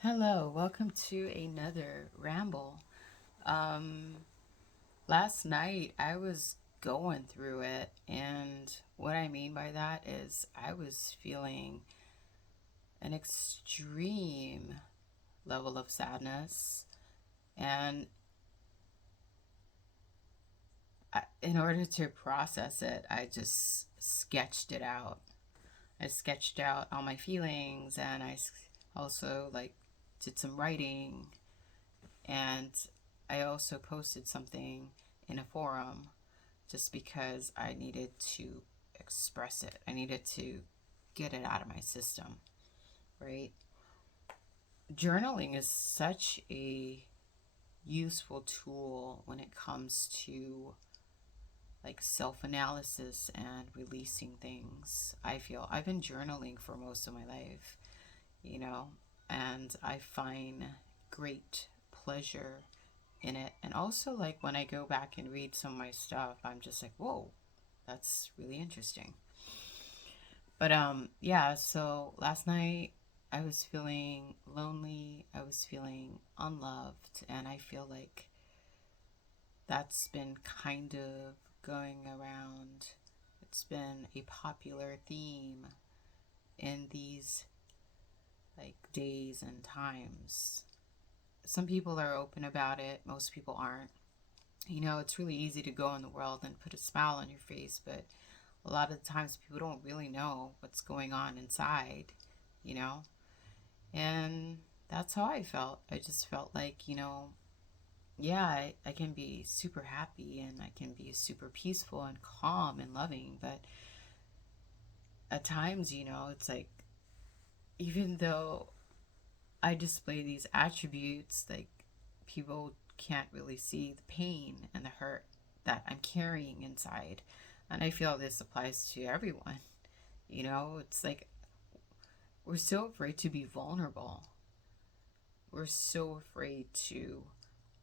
Hello, welcome to another ramble. Um, Last night I was going through it, and what I mean by that is I was feeling an extreme level of sadness, and in order to process it, I just sketched it out. I sketched out all my feelings, and also did some writing, and I also posted something in a forum just because I needed to express it. I needed to get it out of my system, right? Journaling is such a useful tool when it comes to like self analysis and releasing things. I feel I've been journaling for most of my life, you know, and I find great pleasure in it. And also, like, when I go back and read some of my stuff, I'm just like, whoa, that's really interesting. But yeah, so last night I was feeling lonely, I was feeling unloved, and I feel like that's been kind of going around. It's been a popular theme in these like days and times. Some people are open about it, most people aren't. You know, it's really easy to go in the world and put a smile on your face, but a lot of the times people don't really know what's going on inside, you know? And that's how I felt. I just felt like, yeah, I can be super happy and I can be super peaceful and calm and loving, but at times, it's like, even though I display these attributes, like, people can't really see the pain and the hurt that I'm carrying inside. And I feel this applies to everyone. It's like we're so afraid to be vulnerable. We're so afraid to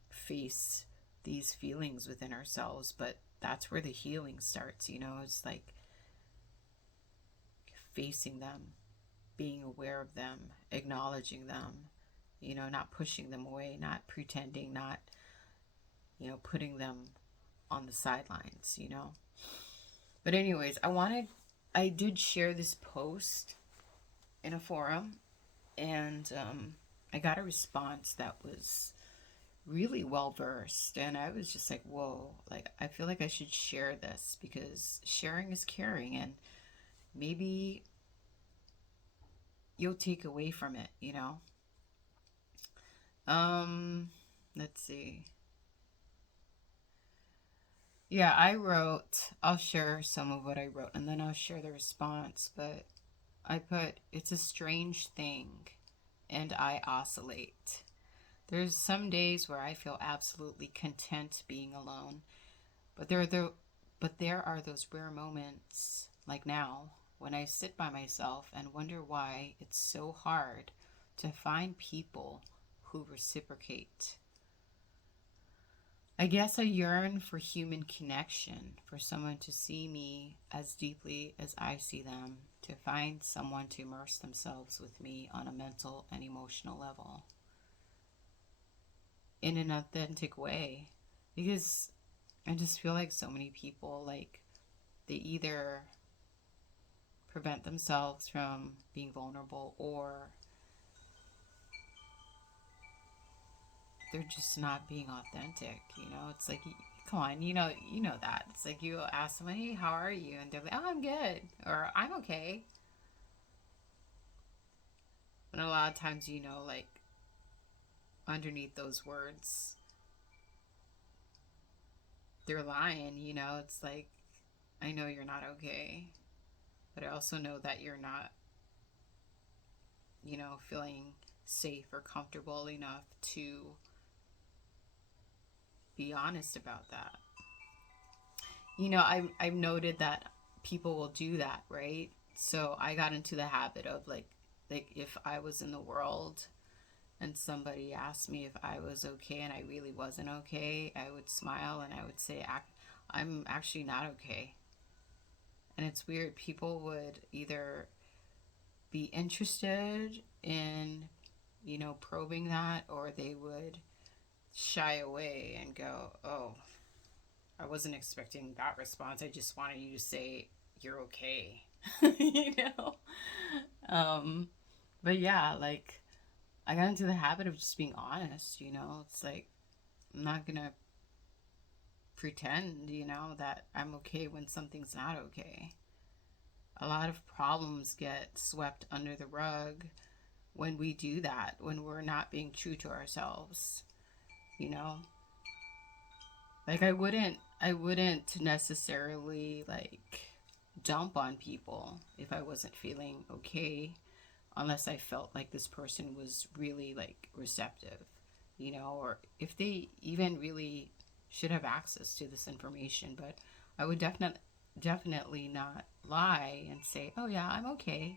face these feelings within ourselves, but that's where the healing starts. It's like facing them, being aware of them, acknowledging them, not pushing them away, not pretending, not, putting them on the sidelines. But, anyways, I did share this post in a forum, and I got a response that was really well versed, and I was just like, whoa, like, I feel like I should share this because sharing is caring, and maybe you'll take away from it. um let's see. Yeah, I'll share some of what I wrote and then I'll share the response, but I put, it's a strange thing and I oscillate. There's some days where I feel absolutely content being alone, but there are those rare moments like now when I sit by myself and wonder why it's so hard to find people who reciprocate. I guess I yearn for human connection, for someone to see me as deeply as I see them, to find someone to immerse themselves with me on a mental and emotional level in an authentic way. Because I just feel like so many people, like, they either prevent themselves from being vulnerable or they're just not being authentic. It's like, come on, you know that. It's like you ask someone, hey, how are you? And they're like, oh, I'm good, or I'm okay. And a lot of times, like, underneath those words, they're lying. It's like, I know you're not okay, but I also know that you're not, feeling safe or comfortable enough to be honest about that. I've noted that people will do that, right? So I got into the habit of like if I was in the world and somebody asked me if I was okay and I really wasn't okay, I would smile and I would say, I'm actually not okay. And it's weird. People would either be interested in, probing that, or they would shy away and go, oh, I wasn't expecting that response. I just wanted you to say you're okay. you know? Um, but yeah, like, I got into the habit of just being honest. It's like, I'm not gonna pretend, that I'm okay when something's not okay. A lot of problems get swept under the rug when we do that, when we're not being true to ourselves, you know? Like I wouldn't necessarily like dump on people if I wasn't feeling okay, unless I felt like this person was really like receptive, or if they even really should have access to this information. But I would definitely not lie and say, "Oh yeah, I'm okay,"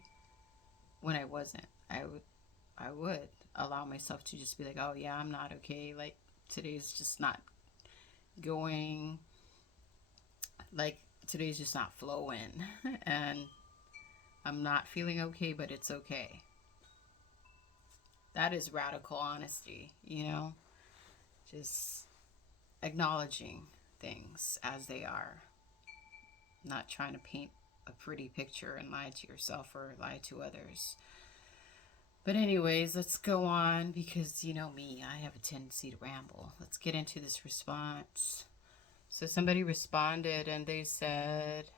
when I wasn't. I would allow myself to just be like, "Oh yeah, I'm not okay. Like today's just not going. Like today's just not flowing." And I'm not feeling okay, but it's okay. That is radical honesty. Just acknowledging things as they are, not trying to paint a pretty picture and lie to yourself or lie to others. But, anyways, let's go on because you know me, I have a tendency to ramble. Let's get into this response. So, somebody responded and they said,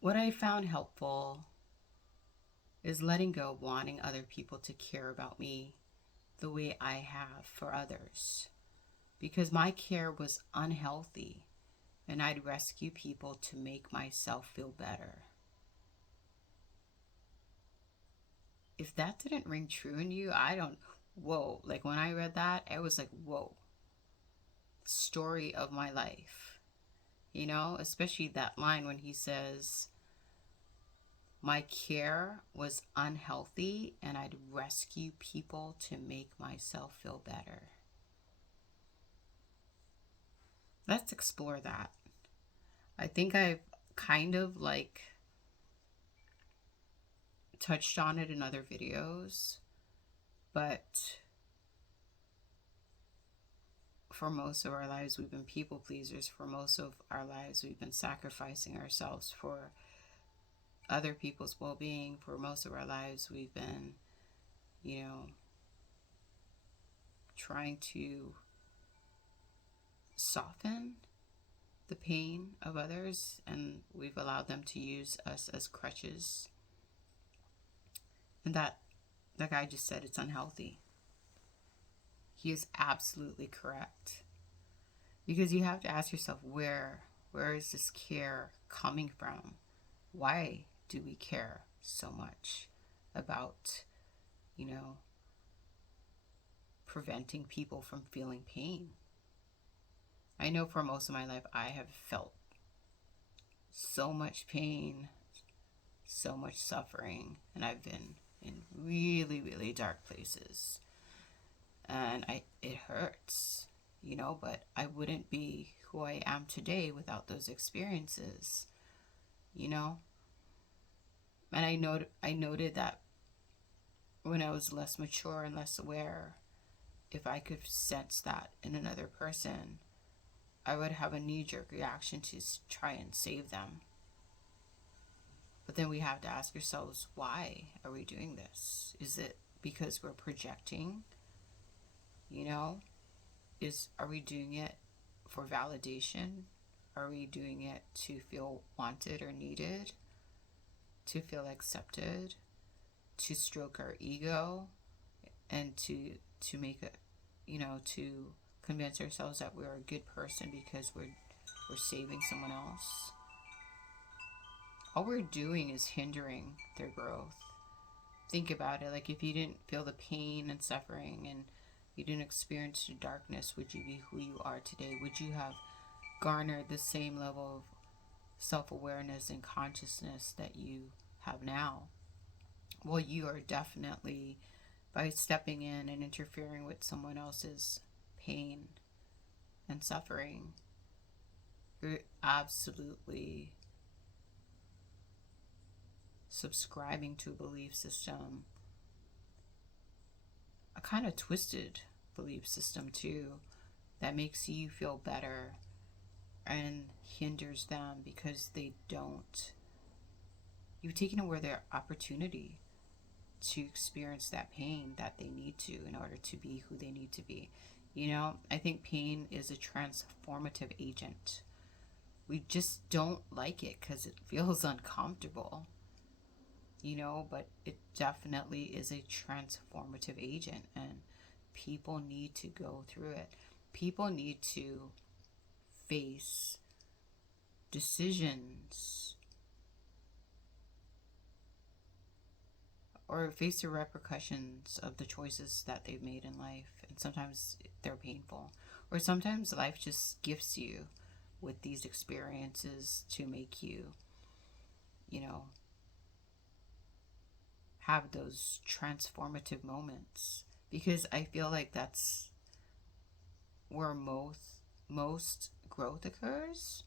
what I found helpful is letting go of wanting other people to care about me the way I have for others, because my care was unhealthy and I'd rescue people to make myself feel better. If that didn't ring true in you, I don't. Whoa. Like when I read that, I was like, whoa. Story of my life. Especially that line when he says, my care was unhealthy and I'd rescue people to make myself feel better. Let's explore that. I think I've kind of like touched on it in other videos, but for most of our lives, we've been people pleasers. For most of our lives, we've been sacrificing ourselves for other people's well being. For most of our lives, we've been, trying to soften the pain of others, and we've allowed them to use us as crutches. And that guy just said it's unhealthy. He is absolutely correct. Because you have to ask yourself, where is this care coming from? Why do we care so much about, preventing people from feeling pain? I know for most of my life I have felt so much pain, so much suffering, and I've been in really, really dark places. And it hurts, but I wouldn't be who I am today without those experiences, And I noted that when I was less mature and less aware, if I could sense that in another person, I would have a knee-jerk reaction to try and save them. But then we have to ask ourselves, why are we doing this? Is it because we're projecting? Are we doing it for validation? Are we doing it to feel wanted or needed? To feel accepted? To stroke our ego? And to make to convince ourselves that we're a good person because we're saving someone else? All we're doing is hindering their growth. Think about it. Like, if you didn't feel the pain and suffering and you didn't experience the darkness, would you be who you are today? Would you have garnered the same level of self-awareness and consciousness that you have now? Well, you are definitely, by stepping in and interfering with someone else's pain and suffering, you're absolutely subscribing to a belief system kind of twisted belief system too that makes you feel better and hinders them because they don't. You've taken away their opportunity to experience that pain that they need to in order to be who they need to be. You know, I think pain is a transformative agent. We just don't like it because it feels uncomfortable, you know, but it definitely is a transformative agent, and people need to go through it. People need to face decisions or face the repercussions of the choices that they've made in life. And sometimes they're painful. Or sometimes life just gifts you with these experiences to make you, you know, have those transformative moments. Because I feel like that's where most growth occurs,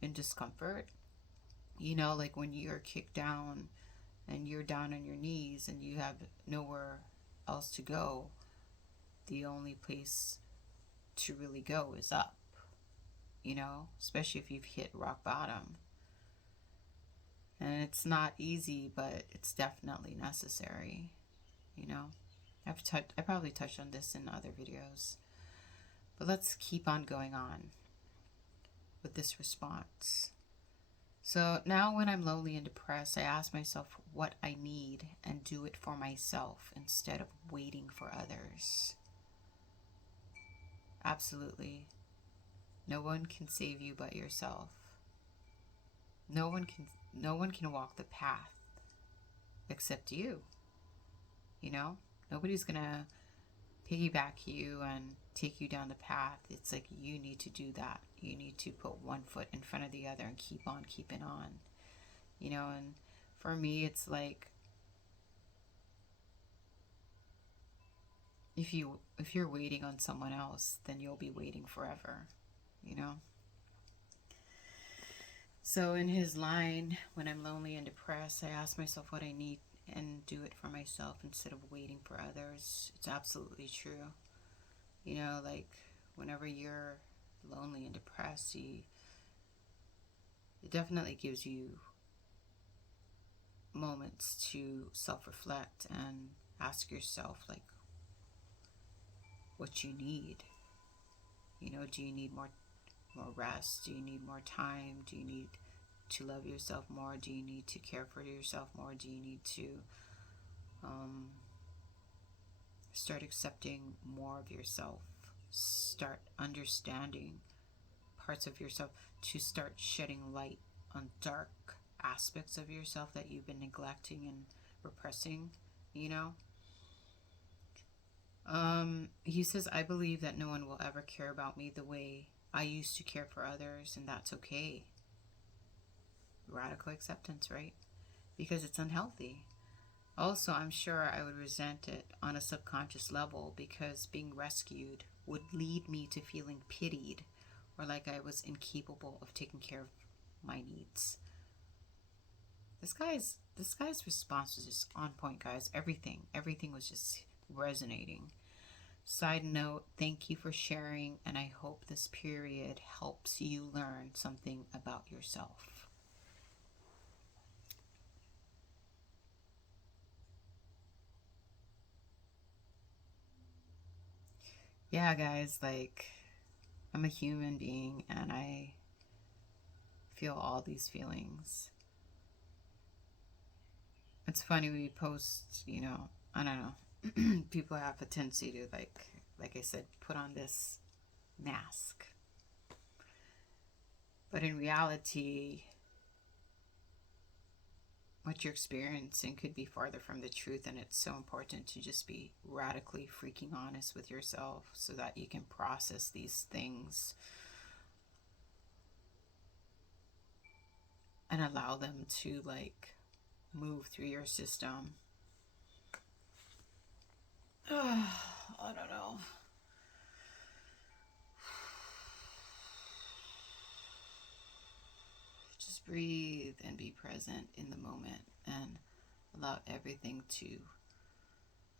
in discomfort. You know, like when you're kicked down and you're down on your knees and you have nowhere else to go, the only place to really go is up, you know, especially if you've hit rock bottom. And it's not easy, but it's definitely necessary, you know. I probably touched on this in other videos. But let's keep on going on with this response. So now when I'm lonely and depressed, I ask myself what I need and do it for myself instead of waiting for others. Absolutely. No one can save you but yourself. No one can walk the path except you. You know? Nobody's gonna piggyback you and take you down the path. It's like you need to do that. You need to put one foot in front of the other and keep on keeping on. You know, and for me it's like if you're waiting on someone else, then you'll be waiting forever, you know? So in his line, when I'm lonely and depressed, I ask myself what I need and do it for myself instead of waiting for others. It's absolutely true. You know, like whenever you're lonely and depressed, it definitely gives you moments to self-reflect and ask yourself like what you need. You know, do you need more rest? Do you need more time? Do you need to love yourself more? Do you need to care for yourself more? Do you need to start accepting more of yourself? Start understanding parts of yourself, to start shedding light on dark aspects of yourself that you've been neglecting and repressing, you know? He says, I believe that no one will ever care about me the way I used to care for others, and that's okay. Radical acceptance, right? Because it's unhealthy. Also, I'm sure I would resent it on a subconscious level because being rescued would lead me to feeling pitied or like I was incapable of taking care of my needs. This guy's response was just on point, guys. Everything was just resonating. Side note, thank you for sharing, and I hope this period helps you learn something about yourself. Yeah, guys, like, I'm a human being and I feel all these feelings. It's funny, we post, you know, I don't know. People have a tendency to, like I said, put on this mask. But in reality, what you're experiencing could be farther from the truth, and it's so important to just be radically freaking honest with yourself so that you can process these things and allow them to, like, move through your system. I don't know. Just breathe and be present in the moment and allow everything to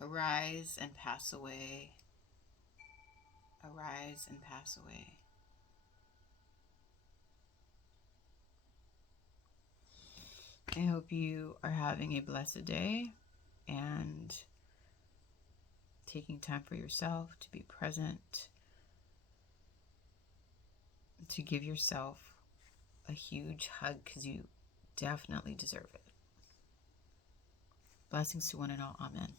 arise and pass away, arise and pass away. I hope you are having a blessed day and taking time for yourself to be present, to give yourself a huge hug because you definitely deserve it. Blessings to one and all. Amen.